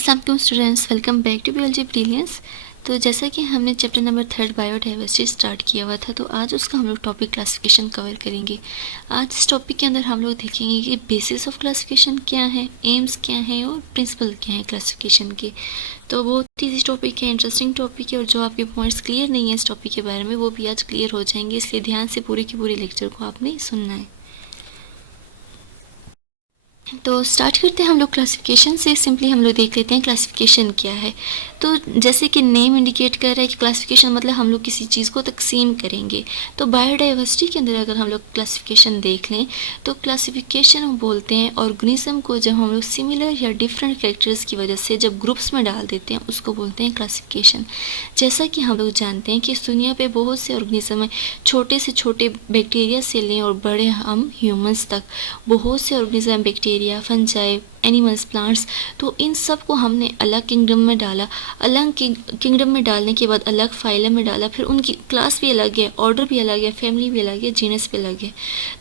अस्सलाम वालेकुम students, welcome back to biology brilliance. तो जैसा कि हमने चैप्टर नंबर 3 बायोडाइवर्सिटी स्टार्ट किया हुआ था, तो आज उसका हम लोग टॉपिक क्लासिफिकेशन कवर करेंगे। आज इस टॉपिक के अंदर हम लोग देखेंगे कि बेसिस ऑफ क्लासिफिकेशन क्या है, एम्स क्या है और प्रिंसिपल क्या है क्लासिफिकेशन के। तो बहुत ईजी टॉपिक है, इंटरेस्टिंग टॉपिक है, और जो आपके पॉइंट्स क्लियर नहीं है इस टॉपिक के बारे में वो भी आज क्लियर हो जाएंगे, इसलिए ध्यान से पूरे की पूरे लेक्चर को आपने सुनना है। तो स्टार्ट करते हैं हम लोग क्लासिफिकेशन से। सिंपली हम लोग देख लेते हैं क्लासिफिकेशन क्या है। तो जैसे कि नेम इंडिकेट कर रहा है कि क्लासिफिकेशन मतलब हम लोग किसी चीज़ को तकसीम करेंगे। तो बायोडाइवर्सिटी के अंदर अगर हम लोग क्लासिफिकेशन देख लें तो क्लासिफिकेशन हम बोलते हैं ऑर्गेनिज्म को जब हम लोग सिमिलर या डिफरेंट कैरेक्टर्स की वजह से जब ग्रुप्स में डाल देते हैं उसको बोलते हैं क्लासिफिकेशन। जैसा कि हम लोग जानते हैं कि इस दुनिया पे बहुत से ऑर्गेनिज्म हैं, छोटे से छोटे बैक्टीरिया से लें और बड़े हम ह्यूमंस तक, बहुत से organism, bacteria, fungi, animals, plants. तो इन सब को हमने अलग किंगडम में डाला। अलग किंगडम में डालने के बाद अलग फाइलम में डाला, फिर उनकी क्लास भी अलग है, ऑर्डर भी अलग है, फैमिली भी अलग है, जीनस भी अलग है।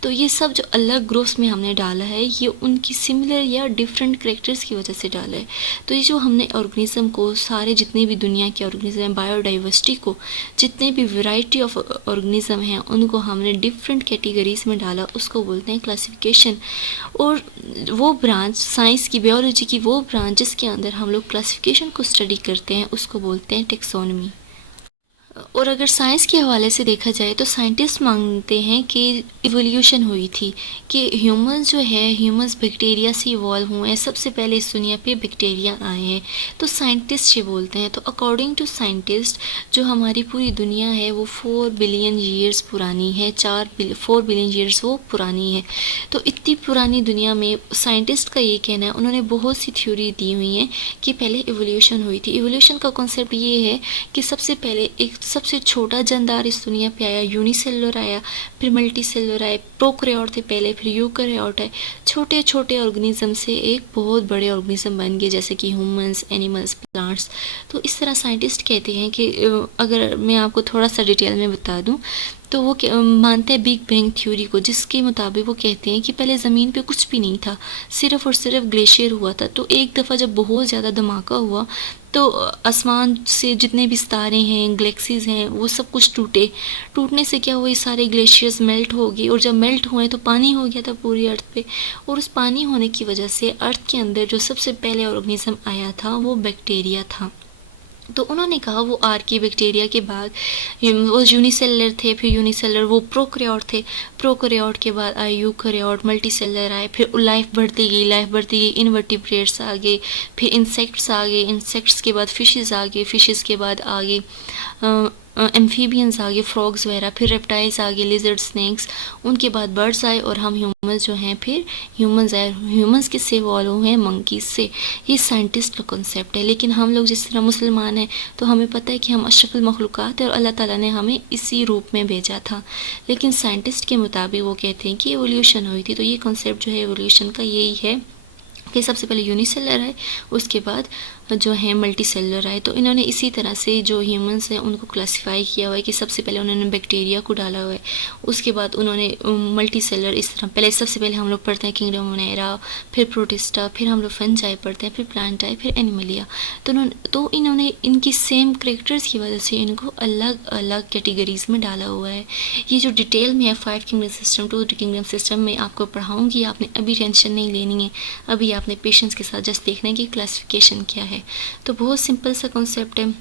तो ये सब जो अलग ग्रुप्स में हमने डाला है ये उनकी सिमिलर या डिफरेंट करेक्टर्स की वजह से डाला है। तो ये जो हमने ऑर्गेनिज्म को, सारे जितने भी दुनिया के ऑर्गेनिज्म हैं, बायोडाइवर्सिटी को, जितने भी वैरायटी ऑफ ऑर्गेनिज्म हैं उनको हमने डिफरेंट कैटेगरीज में डाला, उसको बोलते हैं क्लासिफिकेशन। और वो ब्रांच साइंस की, बायोलॉजी की वो ब्रांच जिसके अंदर हम लोग क्लासिफिकेशन को स्टडी करते हैं उसको बोलते हैं टेक्सोनमी। और अगर साइंस के हवाले से देखा जाए तो साइंटिस्ट मानते हैं कि इवोल्यूशन हुई थी, कि ह्यूमंस जो है, ह्यूमंस बैक्टीरिया से इवॉल्व हुए हैं, सबसे पहले इस दुनिया पे बैक्टीरिया आए हैं। तो साइंटिस्ट ये बोलते हैं। तो अकॉर्डिंग टू साइंटिस्ट जो हमारी पूरी दुनिया है वो 4 बिलियन ईयर्स पुरानी है, 4 बिलियन ईयर्स वो पुरानी है। तो इतनी पुरानी दुनिया में साइंटिस्ट का ये कहना है, उन्होंने बहुत सी थ्योरी दी हुई हैं कि पहले इवोल्यूशन हुई थी। इवोल्यूशन का कॉन्सेप्ट ये है कि सबसे पहले एक सबसे छोटा जानदार इस दुनिया पे आया, यूनिसेलुलर आया, फिर मल्टीसेलुलर आए, प्रोकैरियोट थे पहले, फिर यूकैरियोट आए। छोटे छोटे ऑर्गेनिज्म से एक बहुत बड़े ऑर्गेनिज्म बन गए, जैसे कि ह्यूमंस, एनिमल्स, प्लांट्स। तो इस तरह साइंटिस्ट कहते हैं कि अगर मैं आपको थोड़ा सा डिटेल में बता दूं तो वो मानते हैं बिग बैंग थ्योरी को, जिसके मुताबिक वो कहते हैं कि पहले ज़मीन पे कुछ भी नहीं था, सिर्फ़ और सिर्फ ग्लेशियर हुआ था। तो एक दफ़ा जब बहुत ज़्यादा धमाका हुआ तो आसमान से जितने भी सितारे हैं, गैलेक्सीज़ हैं, वो सब कुछ टूटे। टूटने से क्या हुआ, ये सारे ग्लेशियर्स मेल्ट हो गए, और जब मेल्ट हुए तो पानी हो गया था पूरी अर्थ पे। और उस पानी होने की वजह से अर्थ के अंदर जो सबसे पहले ऑर्गेनिज्म आया था वो बैक्टीरिया था। तो उन्होंने कहा वो आर्की बैक्टीरिया के बाद वो यूनिसेलर थे, फिर यूनिसेलर वो प्रोकैरियोट थे, प्रोकैरियोट के बाद आए यूकैरियोट, मल्टीसेलर आए, फिर लाइफ बढ़ती गई, लाइफ बढ़ती गई, इनवर्टिब्रेट्स आ गए, फिर इंसेक्ट्स आ गए, इंसेक्ट्स के बाद फिशेस आ गए, फिशेस के बाद आ गए एम्फीबियंस आ गए, फ्रॉग्स वगैरह, फिर रेप्टाइल्स आ गए, लिजर्ड, स्नेक्स, उनके बाद बर्ड्स आए, और हम ह्यूमंस जो हैं फिर ह्यूमंस आए। ह्यूमंस किससे इवॉल्व हुए हैं? मंकीज से। ये साइंटिस्ट का कॉन्सेप्ट है। लेकिन हम लोग जिस तरह मुसलमान हैं तो हमें पता है कि हम अशरफुल मखलूक़ात हैं और अल्लाह ताला ने हमें इसी रूप में भेजा था। लेकिन साइंटिस्ट के मुताबिक वो कहते हैं कि एवोल्यूशन हुई थी। तो ये कॉन्सेप्ट जो है एवोल्यूशन का यही है कि सबसे पहले यूनिसेलर है, उसके बाद जो है मल्टी सेलुलर आए। तो इन्होंने इसी तरह से जो ह्यूमंस हैं उनको क्लासिफाई किया हुआ है कि सबसे पहले उन्होंने बैक्टीरिया को डाला हुआ है, उसके बाद उन्होंने मल्टी सेलुलर, इस तरह पहले सबसे पहले हम लोग पढ़ते हैं किंगडम मोनेरा, फिर प्रोटिस्टा, फिर हम लोग फंजाई पढ़ते हैं, फिर प्लांटाई, फिर एनिमलिया। तो इन्होंने इनकी सेम करेक्टर्स की वजह से इनको अलग अलग कैटेगरीज में डाला हुआ है। ये जो डिटेल में है 5 किंगडम सिस्टम, 2 किंगडम सिस्टम में आपको पढ़ाऊँगी, आपने अभी टेंशन नहीं लेनी है, अभी आपने पेशेंस के साथ जस्ट देखना है कि क्लासिफिकेशन क्या है। तो बहुत सिंपल सा कॉन्सेप्ट है।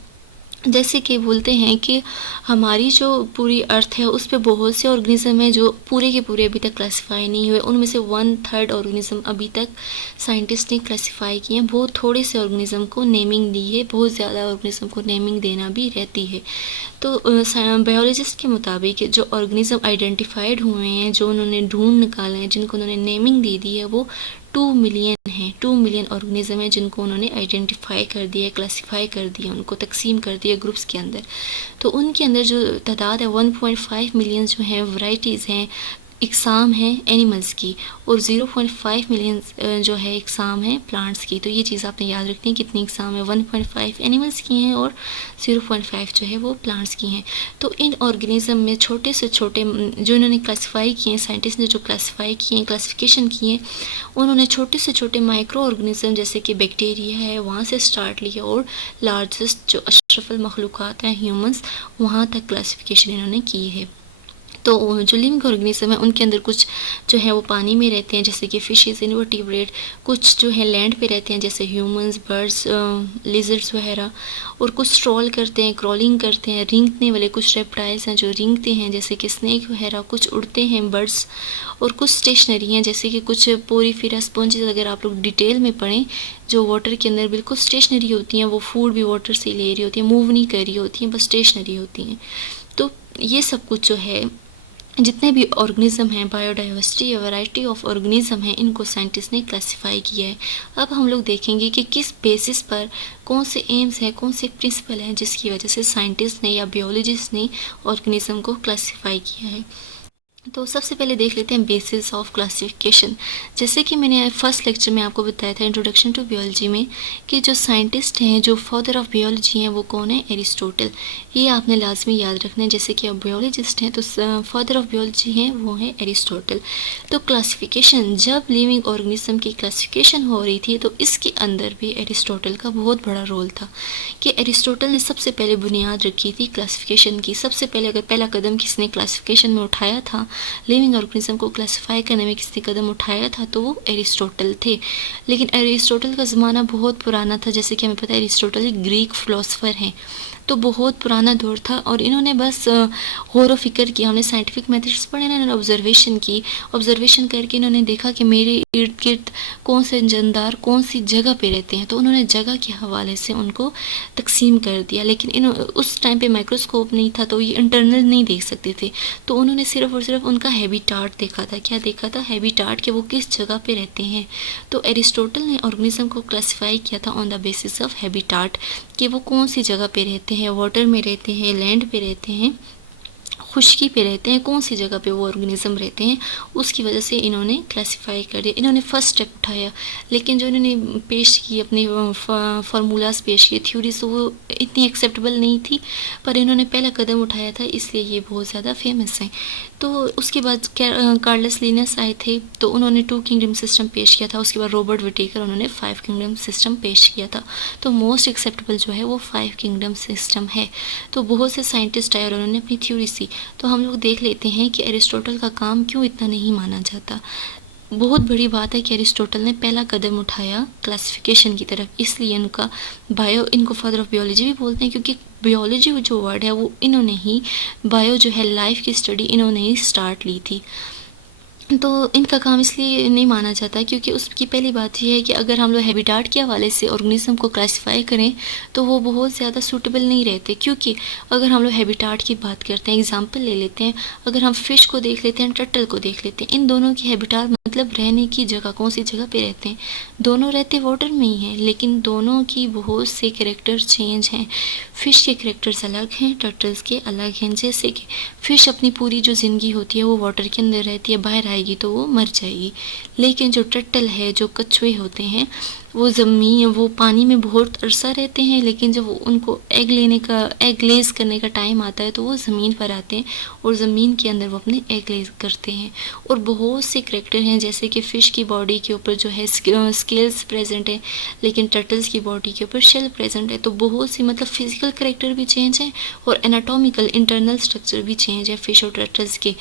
जैसे कि बोलते हैं कि हमारी जो पूरी अर्थ है उस पर बहुत से ऑर्गेनिज्म हैं जो पूरे के पूरे अभी तक क्लासिफाई नहीं हुए। उनमें से 1/3 ऑर्गेनिज्म अभी तक साइंटिस्ट ने क्लासिफाई किए हैं। बहुत थोड़े से ऑर्गेनिज्म को नेमिंग दी है, बहुत ज़्यादा ऑर्गेनिज्म को नेमिंग देना भी रहती है। तो बायोलॉजिस्ट के मुताबिक जो ऑर्गेनिज्म आइडेंटिफाइड हुए हैं, जो उन्होंने ढूंढ निकाले हैं, जिनको उन्होंने नेमिंग दे दी है, वो 2 मिलियन हैं। 2 मिलियन ऑर्गेनिज्म है जिनको उन्होंने आइडेंटिफाई कर दिया, क्लासिफाई कर दिया, उनको तकसीम कर दिया ग्रुप्स के अंदर। तो उनके अंदर जो तादाद है 1.5 मिलियन जो हैं वैरायटीज़ हैं इकसाम है एनिमल्स की और 0.5 मिलियन जो है इकसाम है प्लांट्स की। तो ये चीज़ आपने याद रखनी है, कितनी इकसाम है, 1.5 एनिमल्स की हैं और 0.5 जो है वो प्लांट्स की हैं। तो इन ऑर्गेनिज्म में छोटे से छोटे जो इन्होंने क्लासीफाई किए हैं, साइंटिस्ट ने जो क्लासीफाई किए हैं, क्लासिफिकेशन किए हैं, उन्होंने छोटे से छोटे माइक्रो ऑर्गेनिज्म जैसे कि बैक्टीरिया है वहाँ से स्टार्ट लिया और लार्जेस्ट जो अशरफुल मखलूक़ात हैं ह्यूमंस, वहाँ तक क्लासिफिकेशन इन्होंने की है। तो जो लिविंग ऑर्गेनिज्म है उनके अंदर कुछ जो है वो पानी में रहते हैं जैसे कि फिशेस, इनवर्टिब्रेट, कुछ जो है लैंड पे रहते हैं जैसे ह्यूमंस, बर्ड्स, लिजर्ड्स वगैरह, और कुछ स्ट्रॉल करते हैं, क्रॉलिंग करते हैं, रेंगने वाले कुछ रेप्टाइल्स हैं जो रेंगते हैं जैसे कि स्नेक वगैरह, कुछ उड़ते हैं बर्ड्स, और कुछ स्टेशनरी हैं जैसे कि कुछ पोरीफेरा स्पॉन्जेस। अगर आप लोग डिटेल में पढ़ें, जो वाटर के अंदर बिल्कुल स्टेशनरी होती हैं, वो फूड भी वाटर से ले रही होती हैं, मूव नहीं कर रही होती हैं, बस स्टेशनरी होती हैं। तो ये सब कुछ जो है, जितने भी ऑर्गेनिज्म हैं, बायोडाइवर्सिटी या वैरायटी ऑफ ऑर्गेनिज्म हैं, इनको साइंटिस्ट ने क्लासिफाई किया है। अब हम लोग देखेंगे कि किस बेसिस पर कौन से एम्स हैं, कौन से प्रिंसिपल हैं जिसकी वजह से साइंटिस्ट ने या बियोलॉजिस्ट ने ऑर्गेनिज्म को क्लासिफाई किया है। तो सबसे पहले देख लेते हैं बेसिस ऑफ क्लासिफिकेशन। जैसे कि मैंने फर्स्ट लेक्चर में आपको बताया था इंट्रोडक्शन टू बियोलॉजी में कि जो साइंटिस्ट हैं, जो फादर ऑफ बियोलॉजी हैं, वो कौन है? एरिस्टोटल। ये आपने लाजमी याद रखना है। जैसे कि आप बायोलॉजिस्ट हैं तो फादर ऑफ बियोलॉजी हैं वो हैं एरिस्टोटल। तो क्लासिफिकेशन, जब लिविंग ऑर्गेनिज्म की क्लासिफिकेशन हो रही थी तो इसके अंदर भी एरिस्टोटल का बहुत बड़ा रोल था कि एरिस्टोटल ने सबसे पहले बुनियाद रखी थी क्लासिफिकेशन की। सबसे पहले अगर पहला कदम किसने क्लासिफिकेशन में उठाया था, लिविंग ऑर्गेनिज्म को क्लासिफाई करने में किसने कदम उठाया था, तो वो एरिस्टोटल थे। लेकिन एरिस्टोटल का ज़माना बहुत पुराना था। जैसे कि हमें पता है एरिस्टोटल एक ग्रीक फ़िलोसोफर हैं, तो बहुत पुराना दौर था और इन्होंने बस गौर व फिक्र किया। हमने साइंटिफिक मेथड्स पढ़े ना, इन्होंने ऑब्जर्वेशन की। ऑब्जर्वेशन करके इन्होंने देखा कि मेरे इर्द गिर्द कौन से जानदार कौन सी जगह पे रहते हैं, तो उन्होंने जगह के हवाले से उनको तकसीम कर दिया। लेकिन उस टाइम पे माइक्रोस्कोप नहीं था तो ये इंटरनल नहीं देख सकते थे, तो उन्होंने सिर्फ और सिर्फ उनका हैबिटाट देखा था। क्या देखा था? हैबिटाट, कि वो किस जगह पे रहते हैं। तो एरिस्टोटल ने ऑर्गेनिज्म को क्लासिफाई किया था on the basis of habitat, कि वो कौन सी जगह पे रहते हैं, वाटर में रहते हैं, लैंड पे रहते हैं, खुश्की पे रहते हैं, कौन सी जगह पे वो ऑर्गेनिज्म रहते हैं, उसकी वजह से इन्होंने क्लासिफाई कर दिया। इन्होंने फर्स्ट स्टेप उठाया, लेकिन जो इन्होंने पेश की अपनी फार्मूलाज पेश किए, थ्योरीज, वो इतनी एक्सेप्टेबल नहीं थी, पर इन्होंने पहला कदम उठाया था, इसलिए ये बहुत ज़्यादा फेमस हैं। तो उसके बाद कार्लस लिनस आए थे, तो उन्होंने 2 किंगडम सिस्टम पेश किया था। उसके बाद रॉबर्ट विटेकर, उन्होंने 5 किंगडम सिस्टम पेश किया था। तो मोस्ट एक्सेप्टेबल जो है वो 5 किंगडम सिस्टम है। तो बहुत से साइंटिस्ट आए और उन्होंने अपनी थ्योरी दी। तो हम लोग देख लेते हैं कि एरिस्टोटल का काम क्यों इतना नहीं माना जाता। बहुत बड़ी बात है कि एरिस्टोटल ने पहला कदम उठाया क्लासिफिकेशन की तरफ, इसलिए इनको फादर ऑफ बियोलॉजी भी बोलते हैं, क्योंकि बियोलॉजी जो वर्ड है वो इन्होंने ही, बायो जो है लाइफ की स्टडी, इन्होंने ही स्टार्ट ली थी। तो इनका काम इसलिए नहीं माना जाता क्योंकि उसकी पहली बात यह है कि अगर हम लोग हैबिटाट के हवाले से ऑर्गेनिज्म को क्लासिफाई करें तो वो बहुत ज़्यादा सूटेबल नहीं रहते। क्योंकि अगर हम लोग हैबिटाट की बात करते हैं, एग्जांपल ले लेते हैं, अगर हम फ़िश को देख लेते हैं, टर्टल को देख लेते हैं, इन दोनों की हैबिटाट मतलब रहने की जगह, कौन सी जगह पे रहते हैं, दोनों रहते वाटर में ही हैं, लेकिन दोनों की बहुत से कैरेक्टर चेंज हैं। फ़िश के कैरेक्टर्स अलग हैं, टर्टल्स के अलग हैं। जैसे कि फ़िश अपनी पूरी जो ज़िंदगी होती है वो वाटर के अंदर रहती है, बाहर आएगी तो वो मर जाएगी। लेकिन जो टर्टल है, जो कछुए होते हैं, वो पानी में बहुत अरसा रहते हैं, लेकिन जब उनको एग लेज करने का टाइम आता है तो वो ज़मीन पर आते हैं और ज़मीन के अंदर वो अपने एग लेज करते हैं। और बहुत से करैक्टर हैं, जैसे कि फ़िश की बॉडी के ऊपर जो है स्केल्स प्रेजेंट है, लेकिन टर्टल्स की बॉडी के ऊपर शेल प्रेजेंट है। तो बहुत सी मतलब फिजिकल करैक्टर भी चेंज है और एनाटॉमिकल इंटरनल स्ट्रक्चर भी चेंज है फ़िश और टर्टल्स के।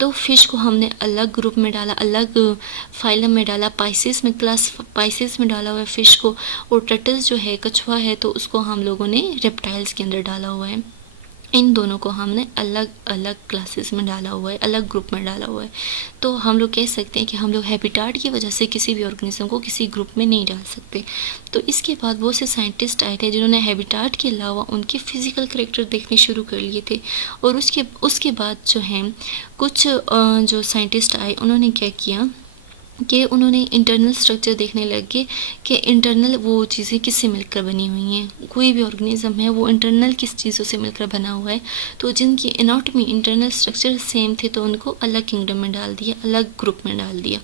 तो फ़िश को हमने अलग ग्रुप में डाला, अलग फाइलम में डाला, पाइसेस में डाला हुआ है फ़िश को। और टर्टल्स जो है, कछुआ है, तो उसको हम लोगों ने रेप्टाइल्स के अंदर डाला हुआ है। इन दोनों को हमने अलग अलग क्लासेस में डाला हुआ है, अलग ग्रुप में डाला हुआ है। तो हम लोग कह सकते हैं कि हम लोग हैबिटाट की वजह से किसी भी ऑर्गेनिज्म को किसी ग्रुप में नहीं डाल सकते। तो इसके बाद बहुत से साइंटिस्ट आए थे जिन्होंने हैबिटाट के अलावा उनके फिज़िकल करैक्टर देखने शुरू कर लिए थे। और उसके बाद जो हैं कुछ जो साइंटिस्ट आए, उन्होंने क्या किया कि उन्होंने इंटरनल स्ट्रक्चर देखने लग गए कि इंटरनल वो चीज़ें किससे मिलकर बनी हुई हैं, कोई भी ऑर्गेनिज्म है वो इंटरनल किस चीज़ों से मिलकर बना हुआ है। तो जिनकी एनाटॉमी इंटरनल स्ट्रक्चर सेम थे तो उनको अलग किंगडम में डाल दिया, अलग ग्रुप में डाल दिया।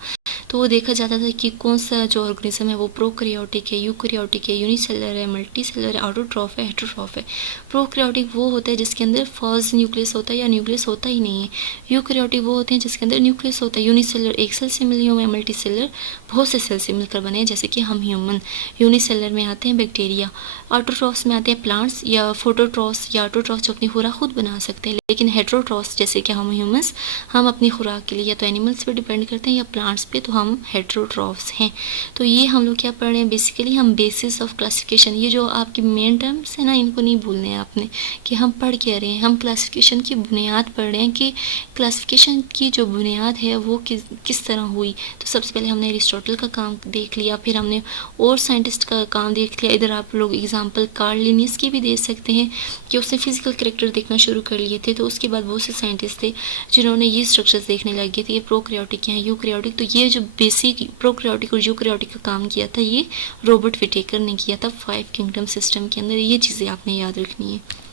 तो वो देखा जाता था कि कौन सा जो ऑर्गेनिज्म है वो प्रोकैरियोटिक है, यूकैरियोटिक है, यूनिसेलुलर है, मल्टीसेलुलर है, ऑटोट्रॉफ है, हेटेरोट्रॉफ है। प्रोकैरियोटिक वो होता है जिसके अंदर फर्स्ट न्यूक्लियस होता है या न्यूक्लियस होता ही नहीं है। यूकैरियोटिक वो होते हैं जिसके अंदर न्यूक्लियस होता है, यूनिसेलुलर एक सेल से मिले हुए हैं, मल्टीसेलुलर बहुत से सेल से मिलकर बने हैं, जैसे कि हम ह्यूमन। यूनिसेलुलर में आते हैं बैक्टीरिया, ऑटोट्रॉफ्स में आते हैं प्लांट्स या फोटोट्रॉफ्स या ऑटोट्रॉफ्स जो अपनी खुराक खुद बना सकते हैं। लेकिन हेटेरोट्रॉफ्स जैसे कि हम ह्यूमंस, हम अपनी खुराक के लिए या तो एनिमल्स पे डिपेंड करते हैं या प्लांट्स पे, तो हम हेटेरोट्रॉफ्स हैं। तो ये हम लोग क्या पढ़ रहे हैं, बेसिकली हम बेसिस ऑफ क्लासिफिकेशन, ये जो आपकी मेन टर्म्स है ना, इनको नहीं भूलने हैं आपने कि हम पढ़ क्या रहे हैं। हम क्लासिफिकेशन की बुनियाद पढ़ रहे हैं कि क्लासिफिकेशन की जो बुनियाद है वो किस तरह हुई। तो सबसे पहले हमने एरिस्टोटल का काम देख लिया, फिर हमने और साइंटिस्ट का काम देख लिया। इधर आप लोग एग्जांपल कार्ल लिनियस की भी दे सकते हैं कि उसने फिजिकल कैरेक्टर देखना शुरू कर लिए थे। तो उसके बाद बहुत से साइंटिस्ट थे जिन्होंने ये स्ट्रक्चर्स देखने लगे थे, ये प्रोकैरियोटिक हैं, यूकैरियोटिक। तो ये जो बेसिक प्रोकैरियोटिक और यूकैरियोटिक का काम किया था ये रॉबर्ट विटेकर ने किया था 5 किंगडम सिस्टम के अंदर। ये चीज़ें आपने याद रखनी है।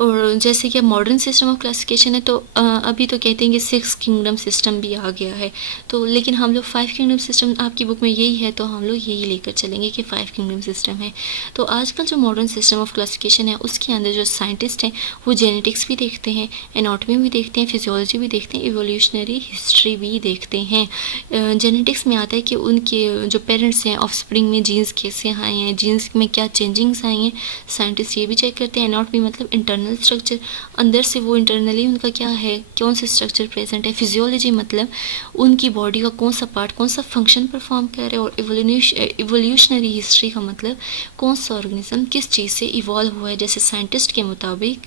और जैसे कि मॉडर्न सिस्टम ऑफ क्लासिफिकेशन है तो अभी तो कहते हैं कि 6 किंगडम सिस्टम भी आ गया है। तो लेकिन हम लोग 5 किंगडम सिस्टम, आपकी बुक में यही है तो हम लोग यही लेकर चलेंगे कि 5 किंगडम सिस्टम है। तो आजकल जो मॉडर्न सिस्टम ऑफ क्लासिफिकेशन है उसके अंदर जो साइंटिस्ट हैं वो जेनेटिक्स भी देखते हैं, एनाटॉमी भी देखते हैं, फिजियोलॉजी भी देखते हैं, इवोल्यूशनरी हिस्ट्री भी देखते हैं। जेनेटिक्स में आता है कि उनके जो पेरेंट्स हैं ऑफस्प्रिंग में जीन्स कैसे आए हैं, जीन्स में क्या चेंजिंग्स आई हैं, साइंटिस्ट ये भी चेक करते हैं। एनाटॉमी मतलब इंटरनल स्ट्रक्चर, अंदर से वो इंटरनली उनका क्या है, कौन सा स्ट्रक्चर प्रेजेंट है। फिजियोलॉजी मतलब उनकी बॉडी का कौन सा पार्ट कौन सा फंक्शन परफॉर्म कर रहा है। और इवोल्यूशनरी हिस्ट्री का मतलब कौन सा ऑर्गेनिज्म किस चीज़ से इवॉल्व हुआ है। जैसे साइंटिस्ट के मुताबिक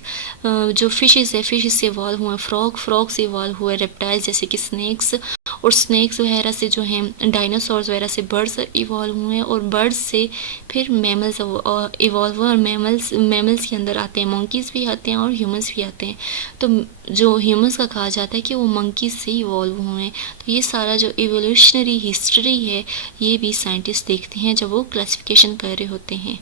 जो फिशेस है, फिशेस से इवॉल्व हुए हैं, फ्रॉग से इवॉल्व हुआ है, रेप्टाइल्स जैसे कि स्नेक्स, और स्नेक्स वगैरह से जो हैं डायनासोर्स वगैरह से बर्ड्स इवॉल्व हुए हैं, और बर्ड्स से फिर मैमल्स इवॉल्व हुए, और मैमल्स के अंदर आते हैं मंकीज़ भी आते हैं और ह्यूमंस भी आते हैं। तो जो ह्यूमंस का कहा जाता है कि वो मंकीज़ से इवॉल्व हुए हैं। तो ये सारा जो इवोल्यूशनरी हिस्ट्री है ये भी साइंटिस्ट देखते हैं जब वो क्लासिफिकेशन कर रहे होते हैं।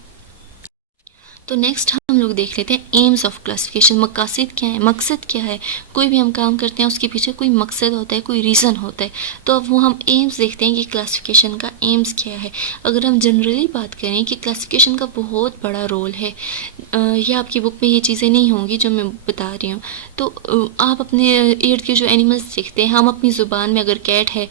तो नेक्स्ट हम लोग देख लेते हैं एम्स ऑफ क्लासिफिकेशन। मकासद क्या है, मकसद क्या है। कोई भी हम काम करते हैं उसके पीछे कोई मकसद होता है, कोई रीज़न होता है। तो अब वो हम एम्स देखते हैं कि क्लासिफिकेशन का एम्स क्या है। अगर हम जनरली बात करें कि क्लासिफिकेशन का बहुत बड़ा रोल है, ये आपकी बुक में ये चीज़ें नहीं होंगी जो मैं बता रही हूँ। तो आप अपने इर्द के जो एनिमल्स देखते हैं, हम अपनी ज़ुबान में अगर कैट है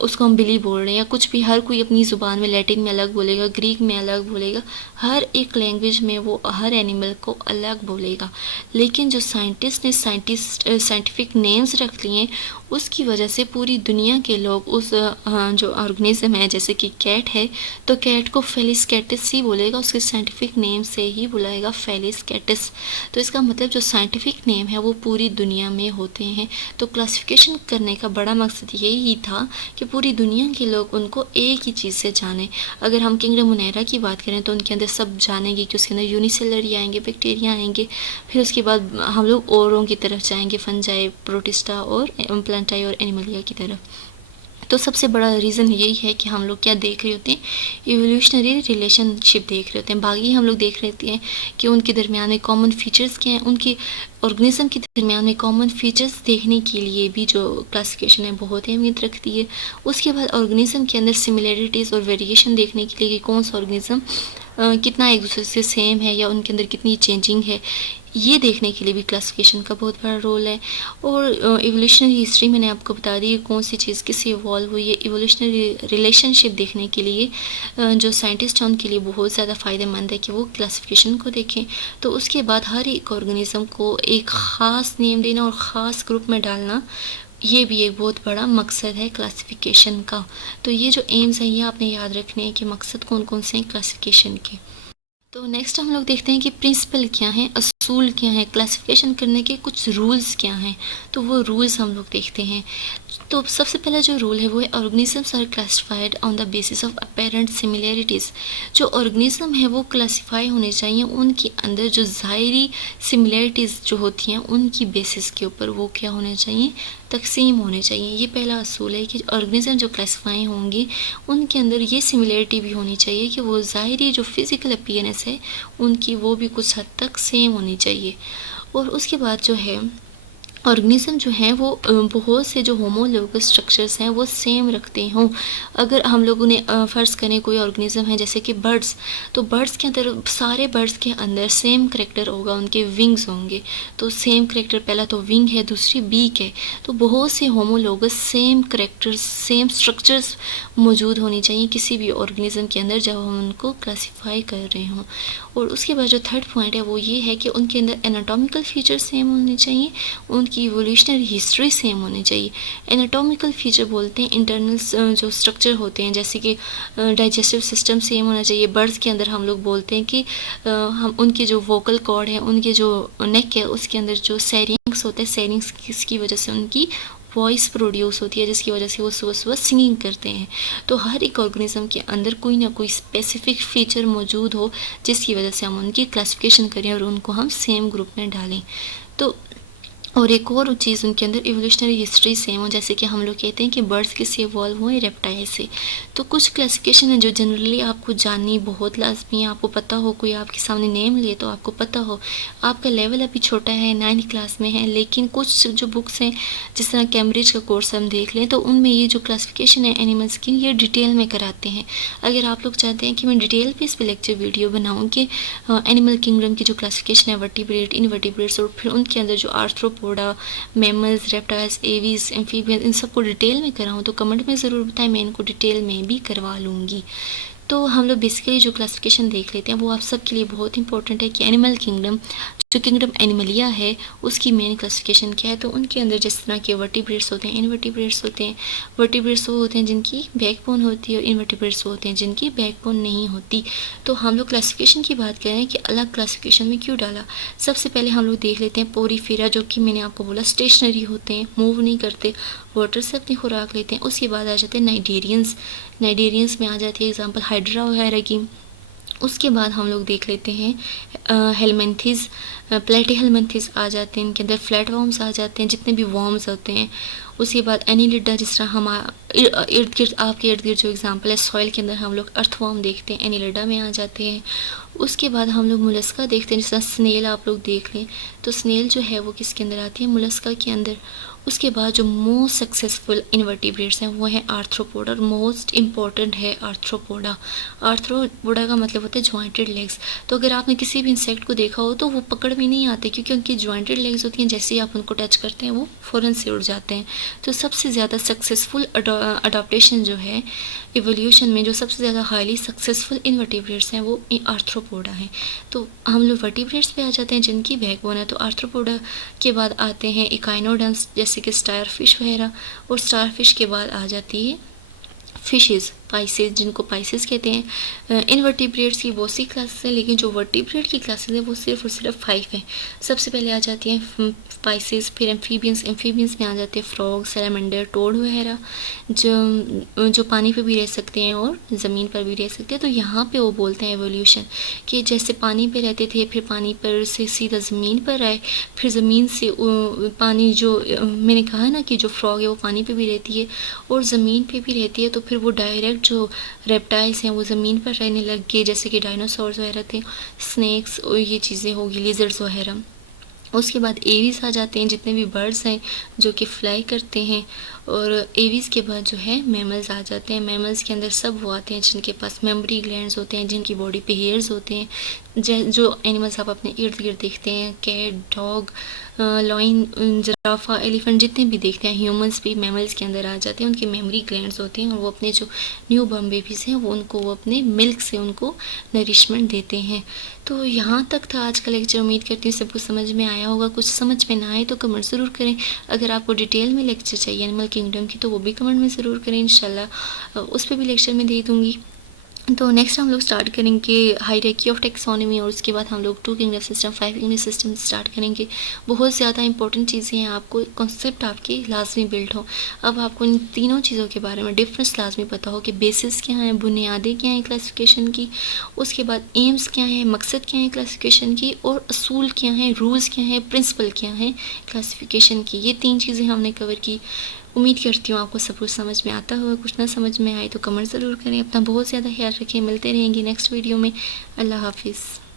उसको हम बिली बोल रहे हैं, या कुछ भी, हर कोई अपनी ज़ुबान में लैटिन में अलग बोलेगा, ग्रीक में अलग बोलेगा, हर एक लैंग्वेज में वो हर एनिमल को अलग बोलेगा। लेकिन जो साइंटिस्ट ने साइंटिफिक नेम्स रख लिए उसकी वजह से पूरी दुनिया के लोग उस जो ऑर्गेनिज्म है, जैसे कि कैट है तो कैट को फेलिस कैटिस ही बोलेगा, उसके साइंटिफिक नेम से ही बुलाएगा फेलिस कैटिस। तो इसका मतलब जो साइंटिफिक नेम है वो पूरी दुनिया में होते हैं। तो क्लासिफिकेशन करने का बड़ा मकसद यही था कि पूरी दुनिया के लोग उनको एक ही चीज़ से जाने। अगर हम किंगडम मुनैरा की बात करें तो उनके अंदर सब जानेंगे कि उसके अंदर यूनिसेलर आएंगे, बैक्टीरिया आएंगे, फिर उसके बाद हम लोग औरों की तरफ जाएंगे, फंजाई, प्रोटिस्टा और प्लांटाई और एनिमलिया की तरफ। तो सबसे बड़ा रीज़न यही है कि हम लोग क्या देख रहे होते हैं, इवोल्यूशनरी रिलेशनशिप देख रहे होते हैं। बाकी हम लोग देख रहे होते हैं कि उनके दरमियान में कॉमन फीचर्स क्या हैं, उनके ऑर्गेनिज्म के दरमियान में कॉमन फीचर्स देखने के लिए भी जो क्लासिफिकेशन है बहुत अहमियत रखती है। उसके बाद ऑर्गेनिज्म के अंदर सिमिलरिटीज़ और वेरिएशन देखने के लिए कि कौन सा ऑर्गेनिज्म कितना एक दूसरे से सेम है या उनके अंदर कितनी चेंजिंग है, ये देखने के लिए भी क्लासिफिकेशन का बहुत बड़ा रोल है। और इवोल्यूशनरी हिस्ट्री मैंने आपको बता दी कौन सी चीज़ किससे इवॉल्व हुई है। इवोल्यूशनरी रिलेशनशिप देखने के लिए जो साइंटिस्ट हैं उनके लिए बहुत ज़्यादा फ़ायदेमंद है कि वो क्लासिफिकेशन को देखें। तो उसके बाद हर एक ऑर्गेनिज्म को एक ख़ास नेम देना और ख़ास ग्रुप में डालना, ये भी एक बहुत बड़ा मकसद है क्लासिफिकेशन का। तो ये जो एम्स हैं ये आपने याद रखने हैं कि मकसद कौन कौन से हैं क्लासिफिकेशन के। तो नेक्स्ट हम लोग देखते हैं कि प्रिंसिपल क्या हैं, असूल क्या हैं, क्लासिफिकेशन करने के कुछ रूल्स क्या हैं। तो वो रूल्स हम लोग देखते हैं। तो सबसे पहला जो रूल है वो है organisms are classified on the basis of apparent similarities. जो ऑर्गेनिज्म है वो क्लासिफाई होने चाहिए उनके अंदर जो ज़ाहिरी सिमिलैरिटीज़ जो होती हैं उनकी बेसिस के ऊपर वो क्या होने चाहिए, तकसीम होने चाहिए। ये पहला असूल है कि ऑर्गेनिज्म जो क्लासिफाई होंगे उनके अंदर ये सिमिलैरिटी भी होनी चाहिए कि वो ज़ाहिरी जो फिज़िकल अपीयरेंस है उनकी वो भी कुछ हद तक सेम होनी चाहिए। और उसके बाद जो है ऑर्गेनिज्म जो हैं वो बहुत से जो होमोलोगस स्ट्रक्चर्स हैं वो सेम रखते हों। अगर हम लोगों ने फ़र्ज़ करें कोई ऑर्गेनिज्म है जैसे कि बर्ड्स, तो बर्ड्स के अंदर सारे बर्ड्स के अंदर सेम करेक्टर होगा, उनके विंग्स होंगे तो सेम करेक्टर, पहला तो विंग है दूसरी बीक है। तो बहुत से homologous same characters same structures मौजूद होनी चाहिए किसी भी ऑर्गेनिज्म के अंदर जब हम उनको क्लासीफाई कर रहे हों। और उसके बाद जो थर्ड पॉइंट है वो ये है कि उनके अंदर एनाटॉमिकल फीचर सेम होने चाहिए, उनकी इवोल्यूशनरी हिस्ट्री सेम होनी चाहिए। एनाटॉमिकल फीचर बोलते हैं इंटरनल जो स्ट्रक्चर होते हैं, जैसे कि डाइजेस्टिव सिस्टम सेम होना चाहिए। बर्ड्स के अंदर हम लोग बोलते हैं कि हम उनके जो वोकल कॉर्ड है, उनके जो नेक है उसके अंदर जो सैरिंग्स होते हैं, सैरिंग्स की वजह से उनकी वॉइस प्रोड्यूस होती है जिसकी वजह से वो सुबह सुबह सिंगिंग करते हैं। तो हर एक ऑर्गेनिज्म के अंदर कोई ना कोई स्पेसिफिक फीचर मौजूद हो जिसकी वजह से हम उनकी क्लासिफिकेशन करें और उनको हम सेम ग्रुप में डालें। तो और एक और चीज़ उनके अंदर इवोल्यूशनरी हिस्ट्री सेम हो, जैसे कि हम लोग कहते हैं कि बर्ड्स किससे इवॉल्व हुए, रेप्टाइल से। तो कुछ क्लासिफिकेशन है जो जनरली आपको जाननी बहुत लाजमी है, आपको पता हो, कोई आपके सामने नेम ले तो आपको पता हो। आपका लेवल अभी छोटा है, 9th क्लास में है, लेकिन कुछ जो बुक्स हैं जिस तरह कैम्ब्रिज का कोर्स हम देख लें तो उनमें ये जो क्लासिफिकेशन है एनिमल्स की ये डिटेल में कराते हैं। अगर आप लोग चाहते हैं कि मैं डिटेल पे इस पर लेक्चर वीडियो बनाऊँ कि एनिमल किंगडम की जो क्लासिफिकेशन है वर्टिब्रेट, इनवर्टिब्रेट्स और फिर उनके अंदर जो arthropoda, mammals, reptiles, aves, amphibian, इन सबको डिटेल में कराऊँ तो कमेंट में ज़रूर बताएं, मैं इनको डिटेल में भी करवा लूँगी। तो हम लोग बेसिकली जो क्लासिफिकेशन देख लेते हैं वो आप सबके लिए बहुत इंपॉर्टेंट है कि एनिमल किंगडम जो किंगडम एनिमलिया है उसकी मेन क्लासिफिकेशन क्या है। तो उनके अंदर जिस तरह के वर्टिब्रेट्स होते हैं, इनवर्टिब्रेट्स होते हैं। वर्टिब्रेट्स वो होते हैं जिनकी बैकबोन होती है और इनवर्टिब्रेट्स वो होते हैं जिनकी बैकबोन नहीं होती। तो हम लोग क्लासिफिकेशन की बात करें कि अलग क्लासिफिकेशन में क्यों डाला। सबसे पहले हम लोग देख लेते हैं पोरीफेरा, जो कि मैंने आपको बोला स्टेशनरी होते हैं, मूव नहीं करते, वाटर से अपनी खुराक लेते हैं। उसके बाद आ जाते हैं नाइडेरियंस, नाइडेरियंस में आ जाती है एग्जाम्पल हाइड्रा वगैरह की। उसके बाद हम लोग देख लेते हैं हेलमेंथिस, प्लेटीहेलमेंथिस आ जाते हैं, इनके अंदर फ्लैट वॉर्म्स आ जाते हैं, जितने भी वॉर्म्स होते हैं। उसके बाद एनिलिडा, जिस तरह हम इर्द गिर्द आपके इर्द गिर्द जो एग्जांपल है सॉइल के अंदर हम लोग अर्थवॉर्म देखते हैं, एनिलिडा में आ जाते हैं। उसके बाद हम लोग मुलस्का देखते हैं, जिस तरह स्नेल आप लोग देख लें तो स्नेल जो है वो किसके अंदर आती है, मुलस्का के अंदर। उसके बाद जो मोस्ट सक्सेसफुल इन्वर्टिब्रेट्स हैं वो हैं आर्थ्रोपोडा, और मोस्ट इम्पॉर्टेंट है आर्थ्रोपोडा। आर्थ्रोपोडा का मतलब होता है जॉइंटेड लेग्स। तो अगर आपने किसी भी इंसेक्ट को देखा हो तो वो पकड़ में नहीं आते, क्योंकि उनकी जॉइंटेड लेग्स होती हैं, जैसे ही आप उनको टच करते हैं वो फ़ौरन से उड़ जाते हैं। तो सबसे ज़्यादा सक्सेसफुल अडॉप्टेशन जो है इवोल्यूशन में, जो सबसे ज़्यादा हाईली सक्सेसफुल इन्वर्टिब्रेट्स हैं वो आर्थ्रोपोडा हैं। तो हम लोग वर्टिब्रेट्स पे आ जाते हैं जिनकी बैकबोन है। तो आर्थ्रोपोडा के बाद आते हैं इकाइनोडन्स, जैसे कि स्टारफिश वगैरह, और स्टारफिश के बाद आ जाती है फिशेस, पाइसेस, जिनको पाइसेस कहते हैं। इनवर्टिब्रेट्स की बहुत सी क्लासेस हैं, लेकिन जो वर्टिब्रेट की क्लासेस हैं वो सिर्फ और सिर्फ 5 हैं। सबसे पहले आ जाती हैं पाइसेस, फिर एम्फीबियंस, एम्फीबियंस में आ जाते हैं फ्रॉग, सैलमेंडर, टोड वगैरह, जो पानी पे भी रह सकते हैं और ज़मीन पर भी रह सकते हैं। तो यहाँ पे वो बोलते हैं एवोल्यूशन, कि जैसे पानी पे रहते थे फिर पानी पर से सीधा ज़मीन पर आए, फिर ज़मीन से पानी जो मैंने कहा ना कि जो फ्रॉग है वो पानी पे भी रहती है और ज़मीन पे भी रहती है, तो फिर वो डायरेक्ट जो रेप्टाइल्स हैं वो ज़मीन पर रहने लग गए, जैसे कि डायनासोर्स वगैरह थे, स्नैक्स और ये चीज़ें होगी, लिजर्ड्स वगैरह। उसके बाद एवीज आ जाते हैं, जितने भी बर्ड्स हैं जो कि फ्लाई करते हैं। और एवीज के बाद जो है मैमल्स आ जाते हैं। मैमल्स के अंदर सब वो आते हैं जिनके पास मेमोरी ग्लैंड्स होते हैं, जिनकी बॉडी पे हेयर्स होते हैं। जो एनिमल्स आप अपने इर्द गिर्द देखते हैं, कैट, डॉग, लॉइन, जिराफा, एलिफेंट, जितने भी देखते हैं, ह्यूमंस भी मैमल्स के अंदर आ जाते हैं। उनके मेमोरी ग्लैंड्स होते हैं और वो अपने जो न्यू बॉर्न बेबीज़ हैं वो अपने मिल्क से उनको नरिशमेंट देते हैं। तो यहाँ तक था आज का लेक्चर। उम्मीद करती हूँ सबको समझ में आया होगा। कुछ समझ में ना आए तो कमेंट ज़रूर करें। अगर आपको डिटेल में लेक्चर चाहिए एनिमल किंगडम की तो वो भी कमेंट में ज़रूर करें, इंशाल्लाह उस पर भी लेक्चर में दे दूँगी। तो नेक्स्ट हम लोग स्टार्ट करेंगे हायरार्की ऑफ टेक्सोनॉमी, और उसके बाद हम लोग 2 kingdom system, 5 kingdom system start करेंगे। बहुत ज़्यादा इंपॉर्टेंट चीज़ें हैं, आपको कॉन्सेप्ट आपके लाजमी बिल्ड हो। अब आपको इन तीनों चीज़ों के बारे में डिफरेंस लाजमी पता हो कि बेसिस क्या है, बुनियादें क्या हैं क्लासिफिकेशन की, उसके बाद एम्स क्या है, मकसद क्या है क्लासिफिकेशन की, और असूल क्या हैं, रूल्स क्या हैं, प्रिंसिपल क्या हैं क्लासिफिकेशन की। ये 3 चीज़ें हमने कवर की। उम्मीद करती हूँ आपको सब कुछ समझ में आता होगा। कुछ ना समझ में आए तो कमेंट ज़रूर करें। अपना बहुत ज़्यादा ख्याल रखें। मिलते रहेंगे नेक्स्ट वीडियो में। अल्लाह हाफिज़।